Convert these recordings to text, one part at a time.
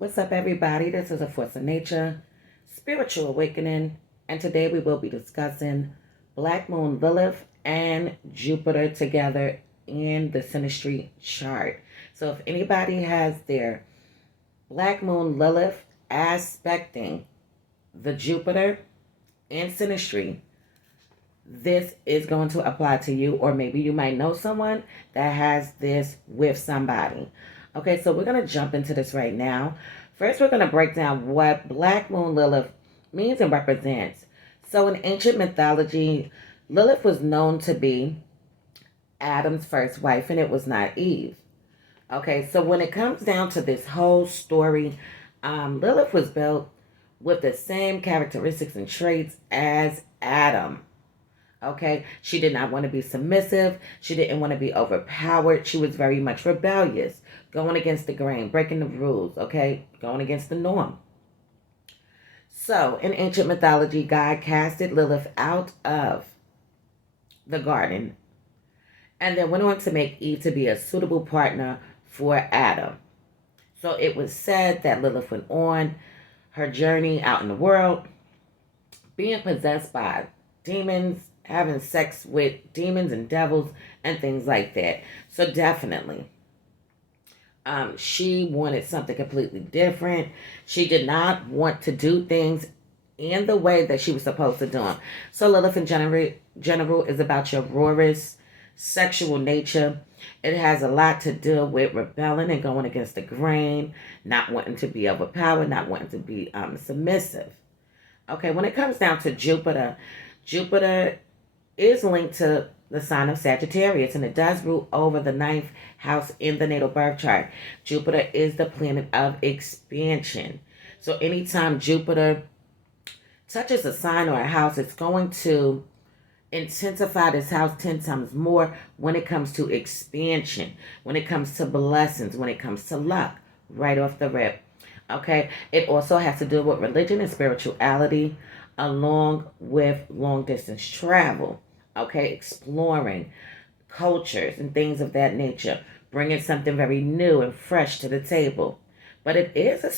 What's up, everybody? This is A Force of Nature, Spiritual Awakening, and today we will be discussing Black Moon Lilith and Jupiter together in the Synastry chart. So, if anybody has their Black Moon Lilith aspecting the Jupiter in Synastry, this is going to apply to you, or maybe you might know someone that has this with somebody. Okay, so we're going to jump into this right now. First, we're going to break down what Black Moon Lilith means and represents. So, in ancient mythology, Lilith was known to be Adam's first wife, and it was not Eve. Okay, so when it comes down to this whole story, Lilith was built with the same characteristics and traits as Adam. Okay, she did not want to be submissive. She didn't want to be overpowered. She was very much rebellious, going against the grain, breaking the rules, okay, going against the norm. So, in ancient mythology, God casted Lilith out of the garden and then went on to make Eve to be a suitable partner for Adam. So, it was said that Lilith went on her journey out in the world, being possessed by demons, having sex with demons and devils and things like that. So definitely, she wanted something completely different. She did not want to do things in the way that she was supposed to do them. So Lilith in general is about your rawest sexual nature. It has a lot to do with rebelling and going against the grain, not wanting to be overpowered, not wanting to be submissive. Okay, when it comes down to Jupiter, Jupiter is linked to the sign of Sagittarius, and it does rule over the ninth house in the natal birth chart. Jupiter is the planet of expansion. So anytime Jupiter touches a sign or a house, it's going to intensify this house 10 times more when it comes to expansion, when it comes to blessings, when it comes to luck, right off the rip. Okay, it also has to do with religion and spirituality, along with long distance travel. Okay, exploring cultures and things of that nature, bringing something very new and fresh to the table. But it is a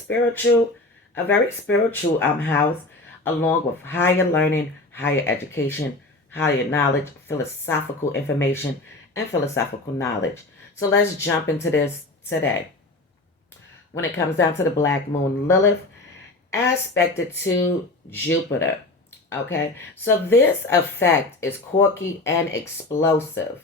very spiritual house, along with higher learning, higher education, higher knowledge, philosophical information, and philosophical knowledge. So let's jump into this today. When it comes down to the Black Moon Lilith, aspected to Jupiter. Okay, so this effect is quirky and explosive.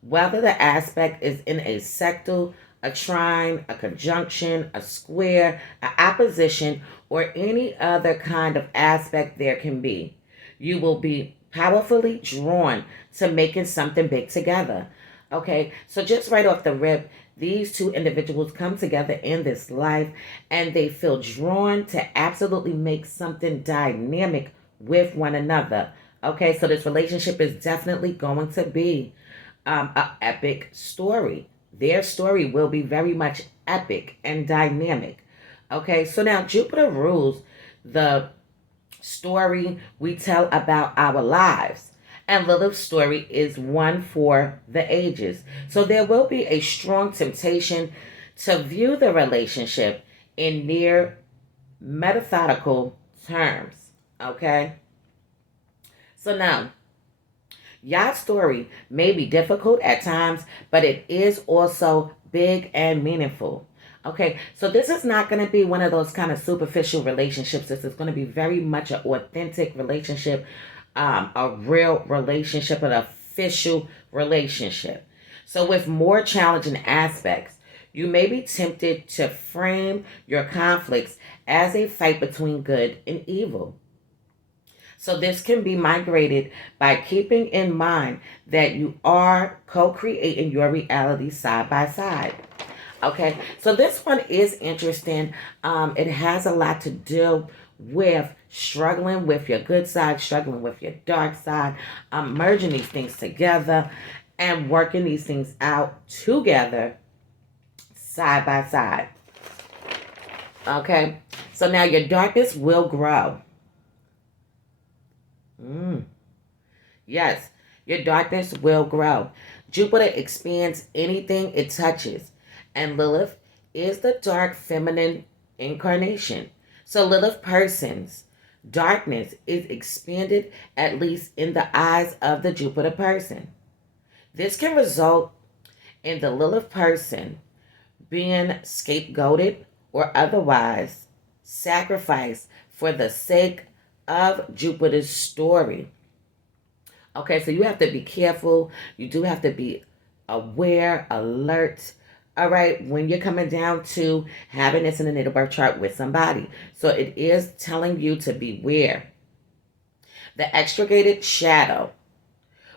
Whether the aspect is in a sectal, a trine, a conjunction, a square, an opposition, or any other kind of aspect there can be, you will be powerfully drawn to making something big together. Okay, so just right off the rip, these two individuals come together in this life and they feel drawn to absolutely make something dynamic with one another. Okay, so this relationship is definitely going to be an epic story. Their story will be very much epic and dynamic. Okay, so now Jupiter rules the story we tell about our lives. And Lilith's story is one for the ages. So there will be a strong temptation to view the relationship in near metaphorical terms. Okay? So now, y'all's story may be difficult at times, but it is also big and meaningful. Okay, so this is not going to be one of those kind of superficial relationships. This is going to be very much an authentic relationship, a real relationship, an official relationship. So with more challenging aspects, you may be tempted to frame your conflicts as a fight between good and evil. So this can be migrated by keeping in mind that you are co-creating your reality side by side. Okay, so this one is interesting. It has a lot to do with struggling with your good side, struggling with your dark side, merging these things together and working these things out together side by side. Okay, so now your darkness will grow. Yes, your darkness will grow. Jupiter expands anything it touches, and Lilith is the dark feminine incarnation. So Lilith person's darkness is expanded, at least in the eyes of the Jupiter person. This can result in the Lilith person being scapegoated or otherwise sacrificed for the sake of Jupiter's story. Okay, so you have to be careful. You do have to be aware, alert. All right, when you're coming down to having this in a natal birth chart with somebody. So it is telling you to beware. The extricated shadow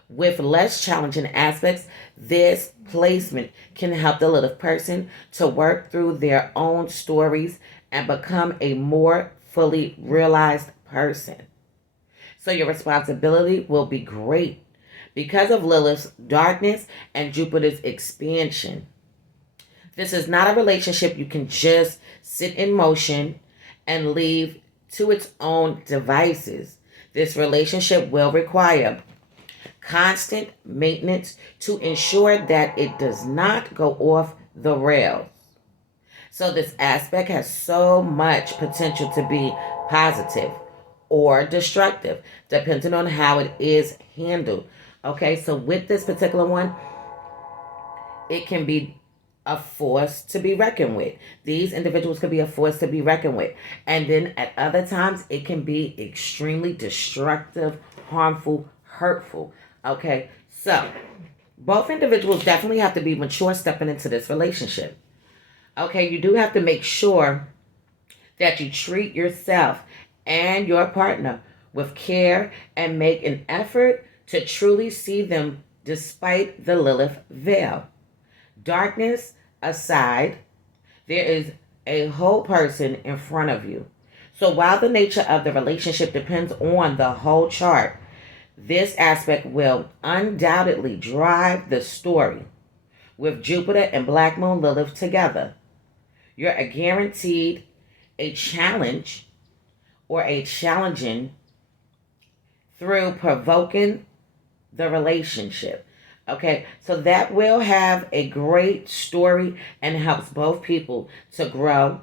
with less challenging aspects, this placement can help the Lilith person to work through their own stories and become a more fully realized person. So your responsibility will be great because of Lilith's darkness and Jupiter's expansion. This is not a relationship you can just sit in motion and leave to its own devices. This relationship will require constant maintenance to ensure that it does not go off the rails. So this aspect has so much potential to be positive or destructive, depending on how it is handled. Okay, so with this particular one, it can be a force to be reckoned with. These individuals could be a force to be reckoned with. And then at other times, it can be extremely destructive, harmful, hurtful. Okay, so both individuals definitely have to be mature stepping into this relationship. Okay, you do have to make sure that you treat yourself and your partner with care and make an effort to truly see them despite the Lilith veil. Darkness aside, there is a whole person in front of you. So while the nature of the relationship depends on the whole chart, this aspect will undoubtedly drive the story. With Jupiter and Black Moon Lilith together, you're guaranteed a challenge or a challenging through provoking the relationship. Okay, so that will have a great story and helps both people to grow.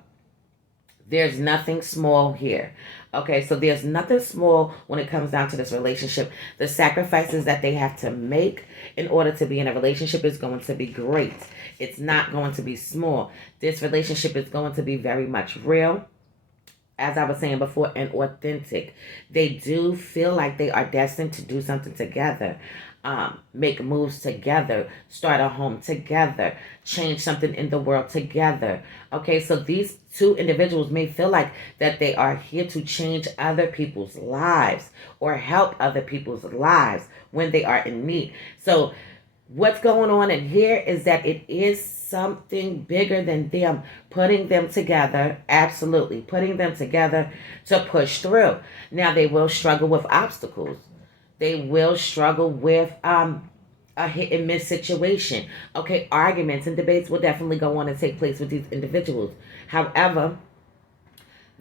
There's nothing small here. Okay, so there's nothing small when it comes down to this relationship. The sacrifices that they have to make in order to be in a relationship is going to be great. It's not going to be small. This relationship is going to be very much real, as I was saying before, and authentic. They do feel like they are destined to do something together. Make moves together, start a home together, change something in the world together. Okay, so these two individuals may feel like that they are here to change other people's lives or help other people's lives when they are in need. So what's going on in here is that it is something bigger than them, putting them together, absolutely, putting them together to push through. Now, they will struggle with obstacles. They will struggle with a hit and miss situation. Okay, arguments and debates will definitely go on and take place with these individuals. However,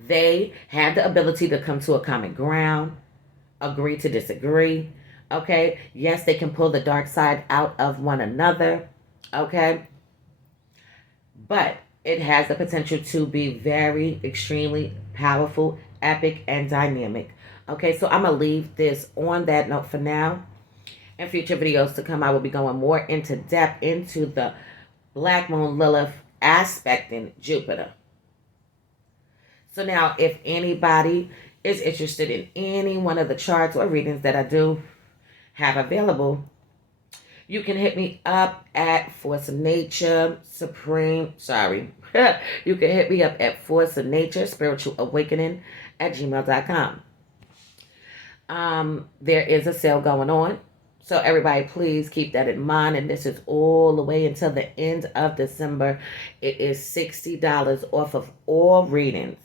they have the ability to come to a common ground, agree to disagree. Okay, yes, they can pull the dark side out of one another. Okay, but it has the potential to be very, extremely powerful, epic, and dynamic. Okay, so I'm going to leave this on that note for now. In future videos to come, I will be going more into depth into the Black Moon Lilith aspect in Jupiter. So now, if anybody is interested in any one of the charts or readings that I do have available, you can hit me up at Force of Nature Supreme. You can hit me up at Force of Nature Spiritual Awakening at gmail.com. There is a sale going on. So everybody, please keep that in mind. And this is all the way until the end of December. It is $60 off of all readings.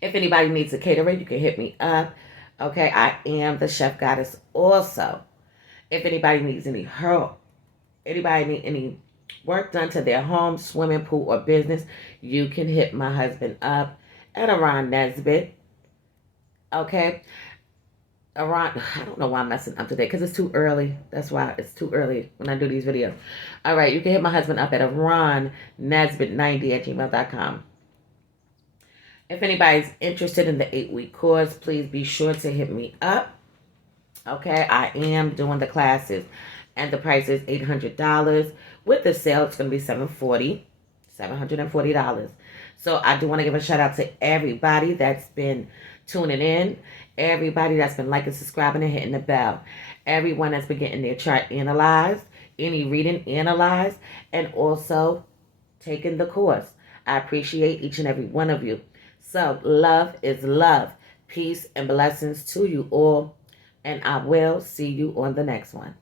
If anybody needs a caterer, you can hit me up. Okay, I am the Chef Goddess also. If anybody needs any help, anybody need any work done to their home, swimming pool, or business, you can hit my husband up at Aron Nesbitt. Okay, Aron, I don't know why I'm messing up today because it's too early. That's why it's too early when I do these videos. All right, you can hit my husband up at Aron Nesbitt 90 at gmail.com. If anybody's interested in the 8-week course, please be sure to hit me up. Okay, I am doing the classes, and the price is $800. With the sale, it's going to be $740. So I do want to give a shout out to everybody that's been tuning in, everybody that's been liking, subscribing, and hitting the bell, everyone that's been getting their chart analyzed, any reading analyzed, and also taking the course. I appreciate each and every one of you. So love is love. Peace and blessings to you all. And I will see you on the next one.